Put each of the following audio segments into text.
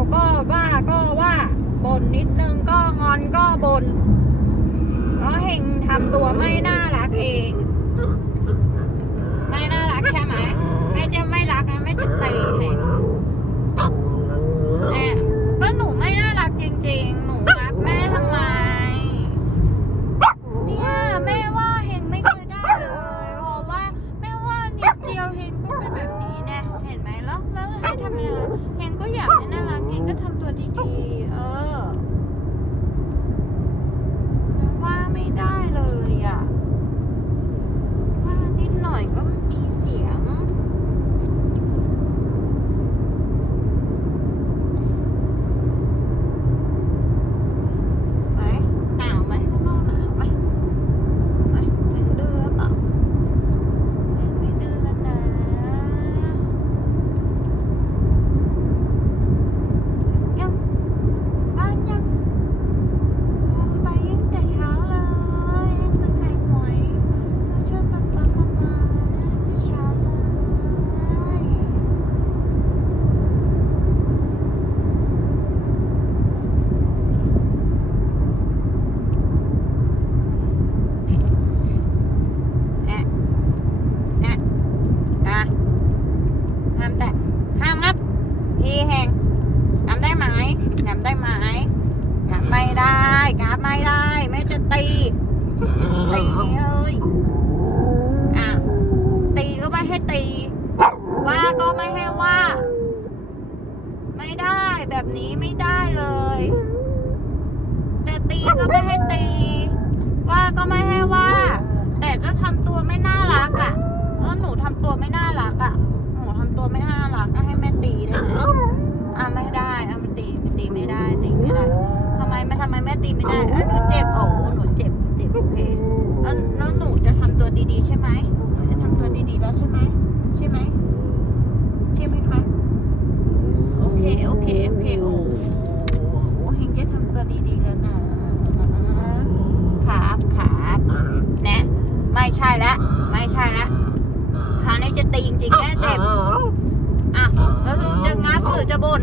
วก็ว่าก็ว่าบ่นนิดนึงก็งอนก็บ่นเพราะเฮงทำตัวไม่น่ารักเอง ไม่น่ารักใช่ไหมแม่จะไม่รักนะแม่จะตีให้ แบบนี้ไม่ได้เลย แต่ตีก็ไม่ให้ตี ว่าก็ไม่ให้ว่า ใช่แล้วไม่ใช่แล้วคราวนี้จะตีจริงๆแค่เจ็บอะแล้วจะงับหรือจะบ่น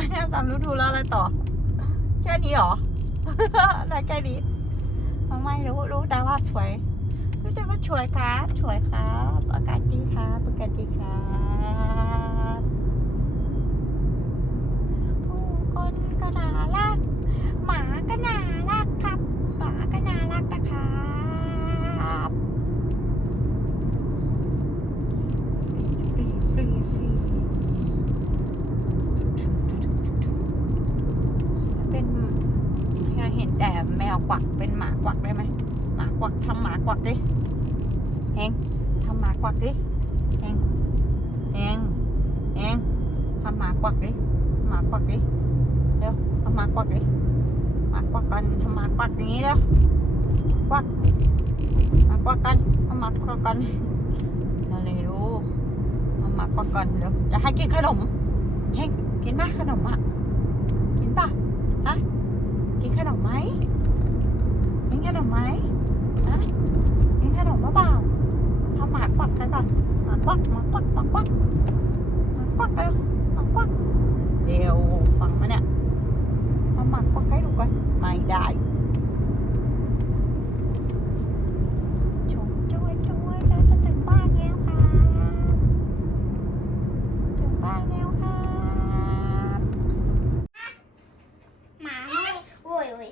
ว่ายน้ำรู้ดูแล้วอะไรต่อ แค่นี้หรอ ได้แค่นี้ไม่รู้รู้แต่ว่าสวยรู้แต่ว่าสวยครับสวยครับอากาศดีครับอากาศดีครับผู้คนก็น่ารักหมาก็น่า วักเป็นหมากวักได้ไหมหมากวักทำหมากวักดิเฮงทำหมากวักดิเฮงเฮงเฮงทำหมากวักดิหมากวักดิเดี๋ยวทำหมากวักดิหมากวักกันทำหมากวักอย่างนี้เด้อวักหมากวักกันทำหมากวักกันเร็วทำหมากวักกันเดี๋ยวจะให้กินขนมเฮงกินไหมขนมอะกินป่ะฮะกินขนมไหม ขนมไหมฮะกินขนมเปล่าๆเอาหมากปักกันป่ะหมากปักหมากปักหมากปักหมากปักเร็วหมากปักเดี๋ยวฟังมาเนี่ยเอาหมากปักให้ดูก่อนไม่ได้ชมช่วยช่วยจะถึงบ้านแล้วครับถึงบ้านแล้วครับหมาไม่โอ้ยโอ้ย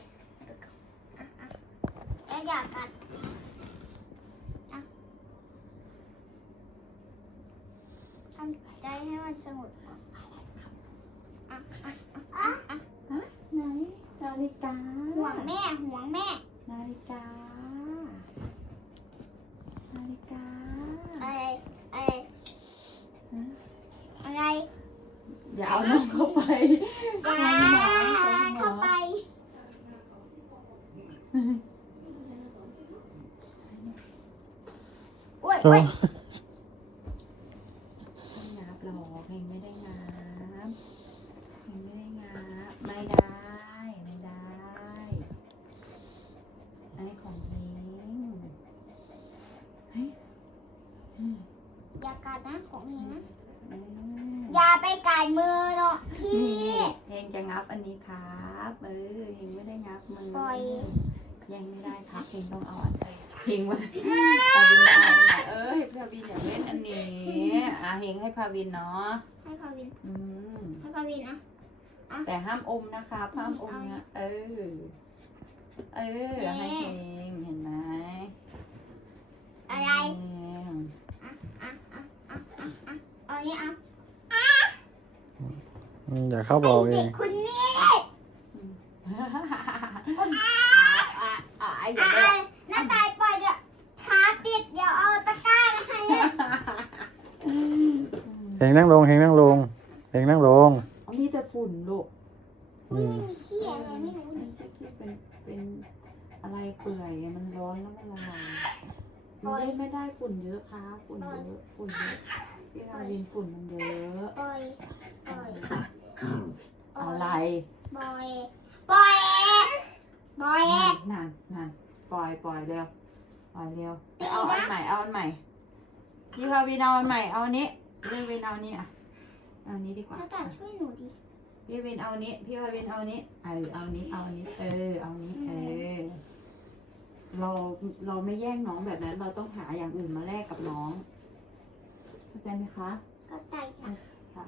อะอะแล้ว อยากกัดอะทำใจให้มันสงบก่อนอะอะอะอะ ไหนนาฬิกา ห่วงแม่ห่วงแม่ นาฬิกา นาฬิกา อะไรอะไรอะไร อย่าเอาน้องเข้าไป อยาเข้าไป โอ้งับหรอกเพลงไม่ได้งับเพลงไม่ได้งับไม่ได้ ไม่ได้ อันนี้ของเพลงเฮ้ยอย่ากัดนะของเองนะอืมอย่าไปกัดมือเนาะพี่ นี่เพลงจะงับอันนี้ครับ เออเพลงไม่ได้งับมือปล่อย ยังไม่ได้ครับเพลงต้องเอาอันเอ้ยเพลงว่าพาวินเอาอันไหนเออให้พาวินอยากเล่นอันนี้อะเพลงให้พาวินเนาะให้พาวินอืมให้พาวินนะแต่ห้ามอมนะครับห้ามอมเนี่ยเออ เออให้เพลงเห็นไหมอะไรเพลงอะอะอะอะอะอะเอานี้เอาอืมอย่าเข้าบอกเอเด็งกคนนี้ อะอะอะไอ้เดี๋อะยวเดี๋ยวหน้าตายปล่อยเดี๋ยวขาติดเดี๋ยวเอาตะกร้ามาให้เนี่ยเฮงนั่งลงเฮงนั่งลงเฮงนั่งลงอันนี้แต่ฝุ่นลูกอืมมีขี้อะไรไม่รู้ไม่ใช่ที่เป็นเป็นอะไรเปื่อยมันร้อนแล้วมันละลายไม่ได้ไม่ได้ฝุ่นเยอะครับฝุ่นเยอะฝุ่นเยอะที่เราเรียนฝุ่นมันเยอะปล่อยปล่อยอะไร ปล่อยปล่อยปล่อย นานนานปล่อยปล่อยเร็วปล่อยเร็วเอาอันใหม่เอาอันใหม่พี่พาวินเอาอันใหม่เอาอันนี้เรื่องวินเอาอันนี้อะเอาอันนี้ดีกว่าถ้าตัดช่วยหนูดิ พี่วินเอาอันนี้ พี่พาวินเอาอันนี้เออเอาอันนี้เอาอันนี้ เออเอาอันนี้เออเราเราไม่แย่งน้องแบบนั้น เราต้องหาอย่างอื่นมาแลกกับน้องเข้าใจไหมคะก็ใจค่ะค่ะ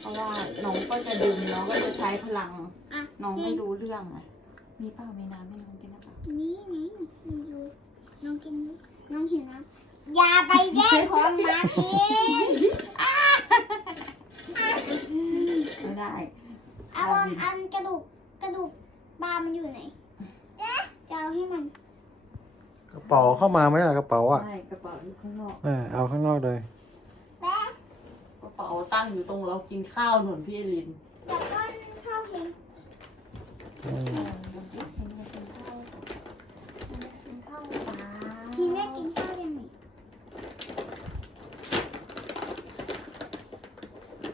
เพราะว่าน้องก็จะดึงน้องก็จะใช้พลังอะน้องไม่รู้เรื่องอะ มีเปล่ามีน้ำให้น้องกินนะคะนี่นี่มีอยู่น้องกินน้องหิวน้ำอย่าไปแย่งของหมากินไม่ได้ เอาอันอันกระดูกกระดูกปลามันอยู่ไหนจะเอาให้มัน กระเป๋าเข้ามาไหมล่ะกระเป๋าอะใช่กระเป๋าอยู่ข้างนอกเออเอาข้างนอกเลยแป๊ะกระเป๋าตั้งอยู่ตรงเรากินข้าวหนุนพี่ลินเดี๋ยวก้อนข้าวเพลง อืมกินข้าวพี่แม่กินข้าวยังไง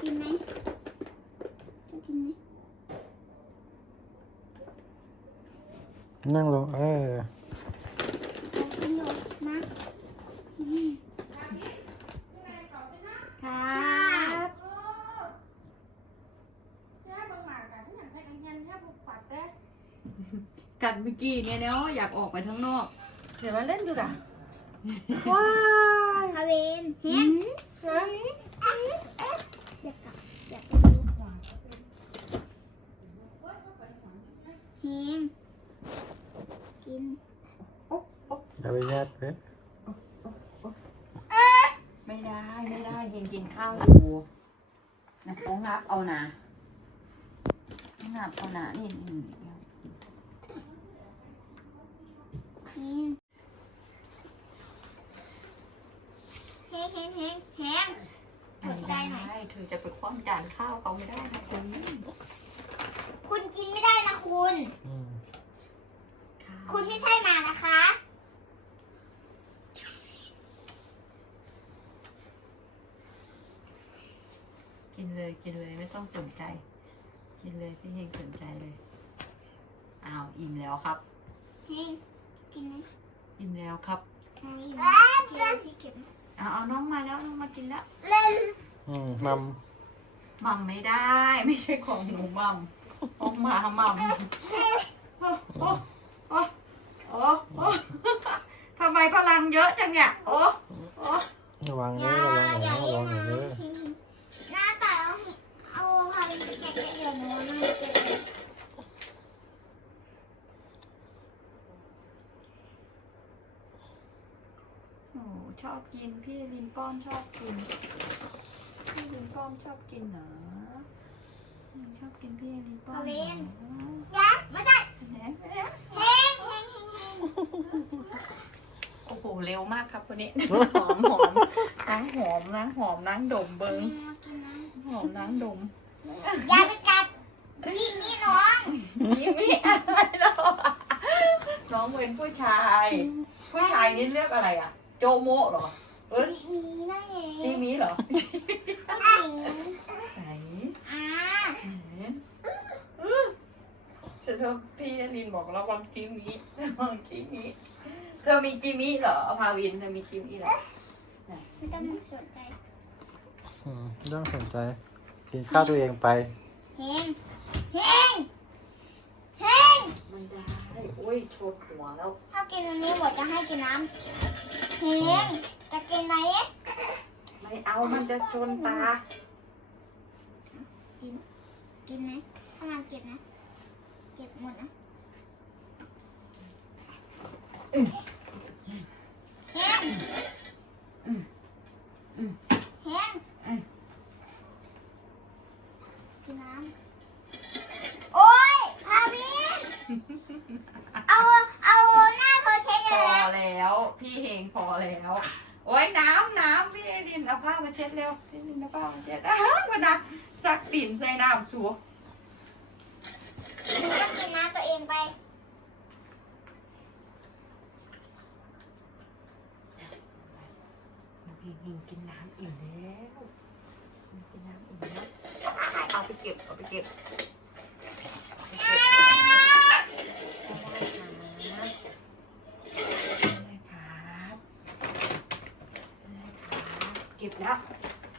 กินไหมจะกินไหมนั่งลงเออ เอากินเลยนะ ครับ กัดเมื่อกี้เนี่ยเนาะอยากออกไปข้างนอก เดี๋ยวมาเล่นดูด่ะว้ายคาเวนเฮียนเฮ้ยอยากกลับอยากไปดูเฮียนกินอย่าไปแยกเลยไม่ได้ไม่ได้เฮงกินข้าวอยู่นะเขางับเอานะงับเอานะนี่ กิฮงแฮงแฮงแฮงกดใจหน่อยจะไปคว่ำจานข้าวของได้คุณคุณกินไม่ได้นะคุณคุณไม่ใช่มานะคะ กินเลยกินเลยไม่ต้องสนใจ กินเลยพี่เฮงสนใจเลยอ้าวอิ่มแล้วครับ แฮง กินไหมอิ่มแล้วครับเฮงอิ่มไหมเฮงพี่เก็บไหมเอาเอาน้องมาแล้วน้องมากินแล้วเล่นอืมมัมมัมไม่ได้ ไม่ใช่ของหนูมัมของหมามัมโอ้โอ้โอ้โอ้โอ้ทำไมพลังเยอะจังเนี่ยโอ้โอ้ระวังอเลย่ายระวังอย่าเลยเล่ระนวังนะเลยเฮงหน้าตาเอาเอาพาไปเก็บเดี๋ยวหนูนั่งเก็บเลย โอ้ ชอบกิน พี่ลินป้อนชอบกิน พี่ลินป้อนชอบกินเหรออืมชอบกินพี่ลินป้อนเหรอยักไม่ใช่แหมเฮงเฮงเฮงเฮงโอ้โหเร็วมากครับคนนี้ หอมหอมนางหอมนางหอมนางดมเบิงมากินน้หอมนางดมำอย่าไปกัดจีนี่น้องนี่มีอะไรหรอน้องเป็นผู้ชาย ผู้ชายนี่เลือกอะไรอะ โจโมเหรอเอ้ยมีนะเองจีมีเหรอผู้หญิงไหนอ่าฉันเธอพี่ลินบอกระวังจิมิระวังจิมิเธอมีจิมิเหรอพาวินเธอมีจิมิเหรอไม่ต้องสนใจอืมไม่ต้องสนใจ กินข้าวตัวเองไป เฮงเฮงเฮง ไม่ได้โอ้ยชดหัวแล้วถ้ากินอันนี้หมดจะให้กินน้ำเฮงจะกินไหมไม่เอามันจะชนตา กินไหมถ้ามันเก็บนะ เก็บหมดนะเฮงเฮงกินน้ำโอ๊ยพาวิน เอาเอาหน้าเธอเช็ดพเลอยแล้ว พี่เฮงพอแล้ว โอ้ยน้ำน้ำพี่ลินเอาผ้ามาเช็ดเร็วพี่ลินเอาผ้ามาเช็ดอ้าวมาดักซักติ่นใส่น้ำสูหนูก็กินน้ำตัวเองไป พี่เฮงกินน้ำอิ่มแล้วกินน้ำอิ่มแล้วเอาไปเก็บเอาไปเก็บ เก็บแล้ว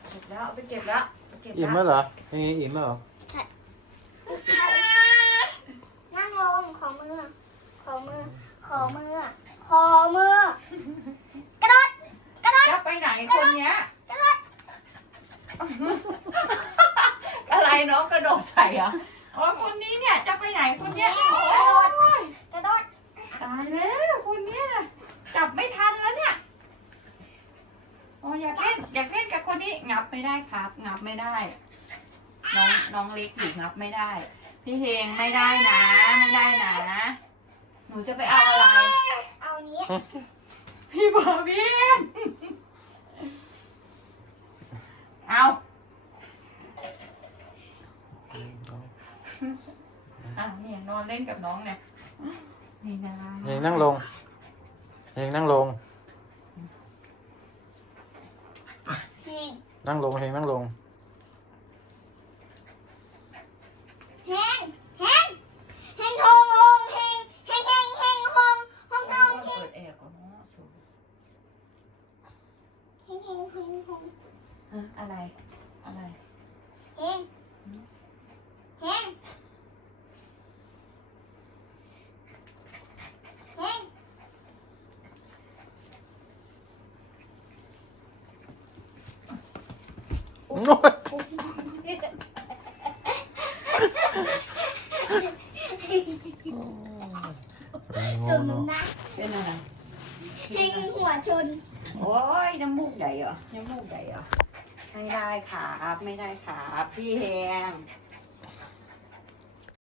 เก็บแล้วเอาไปเก็บแล้วไปเก็บอิ่มแล้วแล้วเหรอนี่อิ่มแล้วเหรอนั่งลงขอมือ ขอมือ ขอมือ ขอมือ กระโดด กระโดด จะไปไหนคนเนี้ย กระโดด อะไรน้องกระโดดใส่เหรอะอ๋อคนนี้เนี่ยจะไปไหนคนเนี้ยกระโดดกระโดด ตายแล้วคนเนี้ยน่ะจับไม่ทันแล้วเนี่ยโอ้อยากเล่นอยากเล่นกับคนนี้ งับไม่ได้ครับ งับไม่ได้ น้องน้องเล็กอยู่งับไม่ได้ พี่เฮงไม่ได้นะ ไม่ได้นะ หนูจะไปเอาอะไร เอานี้พี่บาวินเอาอะเนี่ยนอนเล่นกับน้องเนี่ยนี่นะ เฮงนั่งลงเฮงนั่งลง เฮง นั่งลงเฮงนั่งลงเฮงเฮงเฮงทงทงเฮงเฮงเฮงเฮงฮงฮงทงเฮงเปิดแอร์ก่อนเนาะสูเฮงเฮงเฮงฮงฮะอะไร อะไร เฮงเฮง โอ้ยสนนะเป็นอะไรเฮงหัวชน โอ้ยน้ำมูกใหญ่เหรอ น้ำมูกใหญ่เหรอ ไม่ได้ครับ ไม่ได้ครับ พี่แหง